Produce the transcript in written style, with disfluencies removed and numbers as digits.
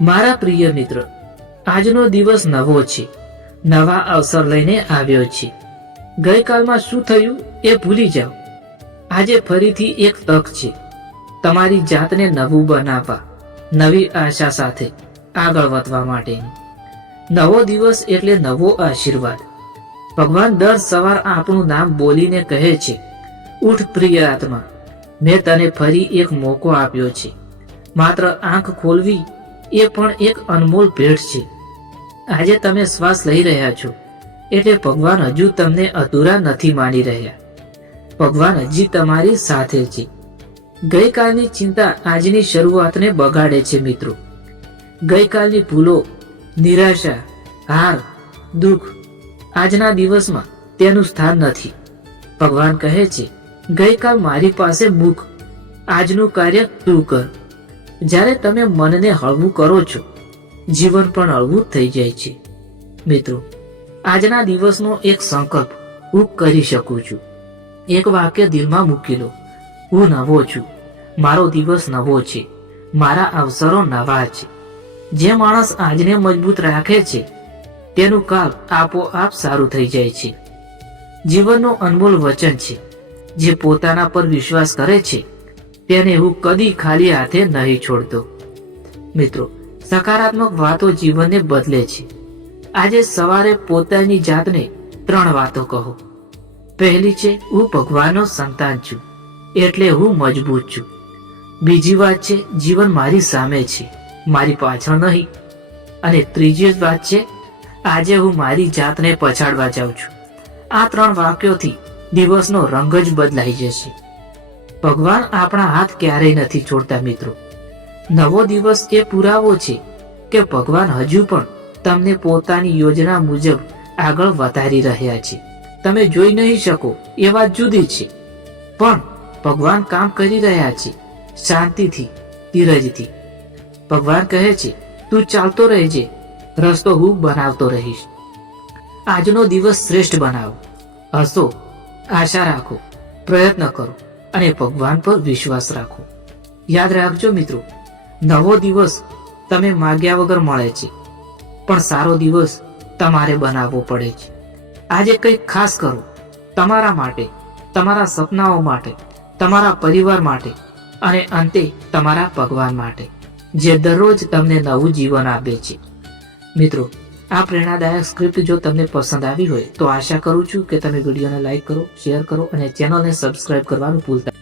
મારા પ્રિય મિત્ર, આજનો દિવસ નવો છે, નવા અવસર લઈને આવ્યો છે. ગઈકાલમાં શું થયું એ ભૂલી જાઓ. આજે ફરીથી એક તક છે તમારી જાતને નવું બનાવવા, નવી આશા સાથે આગળ વધવા માટેની. નવો દિવસ એટલે નવો આશીર્વાદ. ભગવાન દર સવાર આપણું નામ બોલીને કહે છે, ઉઠ પ્રિય આત્મા, મેં તને ફરી એક મોકો આપ્યો છે. માત્ર આંખ ખોલવી એ પણ એક અનમોલ ભેટ છે. આજે તમે શ્વાસ લઈ રહ્યા છો એટલે ભગવાન હજુ તમને અધૂરા નથી માની રહ્યા. ભગવાન હજી તમારી સાથે છે. ગઈકાલની ચિંતા આજની શરૂઆતને બગાડે છે મિત્રો. ગઈકાલની ભૂલો, નિરાશા, હાર, દુઃખ આજના દિવસમાં તેનું સ્થાન નથી. ભગવાન કહે છે, ગઈકાલ મારી પાસે મૂક, આજનું કાર્ય તું કર. જ્યારે તમે મનને હળવું કરો છો, જીવન પણ હળવું થઈ જાય છે. મિત્રો, આજના દિવસનો એક સંકલ્પ હું કરી શકું છું. એક વાક્ય દિલમાં મૂકી લો, હું નવો છું, મારો દિવસ નવો છે, મારા અવસરો નવા છે. જે માણસ આજને મજબૂત રાખે છે તેનું કાલ આપોઆપ સારું થઈ જાય છે. જીવનનું અનમોલ વચન છે, જે પોતાના પર વિશ્વાસ કરે છે તેને હું કદી ખાલી હાથે નહીં છોડતો. મિત્રો, સકારાત્મક વાતો જીવનને બદલે છે. આજે સવારે પોતાની જાતને 3 વાતો કહો. પહેલી છે, હું ભગવાનનો સંતાન છું એટલે હું મજબૂત છું. બીજી વાત છે, જીવન મારી સામે છે, મારી પાછળ નહીં. અને ત્રીજી વાત છે, આજે હું મારી જાતને પછાડવા જાઉં છું. આ 3 વાક્યોથી દિવસનો રંગ જ બદલાઈ જશે. ભગવાન આપણા હાથ ક્યારેય નથી છોડતા મિત્રો. નવો દિવસ એ પુરાવો છે કે ભગવાન હજુ પણ તમને પોતાની યોજના મુજબ આગળ વધારી રહ્યા છે. તમે જોઈ નહીં શકો એ વાત જુદી છે, પણ ભગવાન કામ કરી રહ્યા છે શાંતિથી, ધીરજથી. ભગવાન કહે છે, તું ચાલતો રહેજે, રસ્તો હું બનાવતો રહીશ. આજનો દિવસ શ્રેષ્ઠ બનાવો. હસો, આશા રાખો, પ્રયત્ન કરો અને ભગવાન પર વિશ્વાસ રાખો. યાદ રાખજો મિત્રો, નવો દિવસ તમે માગ્યા વગર મળે છે, પણ સારો દિવસ તમારે બનાવવો પડે છે. આજે કંઈક ખાસ કરો, તમારા માટે, તમારા સપનાઓ માટે, તમારા પરિવાર માટે અને અંતે તમારા ભગવાન માટે, જે દરરોજ તમને નવું જીવન આપે છે. મિત્રો, આ પ્રેરણાદાયક સ્ક્રિપ્ટ જો તમને પસંદ આવી હોય તો આશા કરું છું કે તમે વિડીયોને લાઈક કરો, શેર કરો અને ચેનલને સબસ્ક્રાઇબ કરવાનું ભૂલતા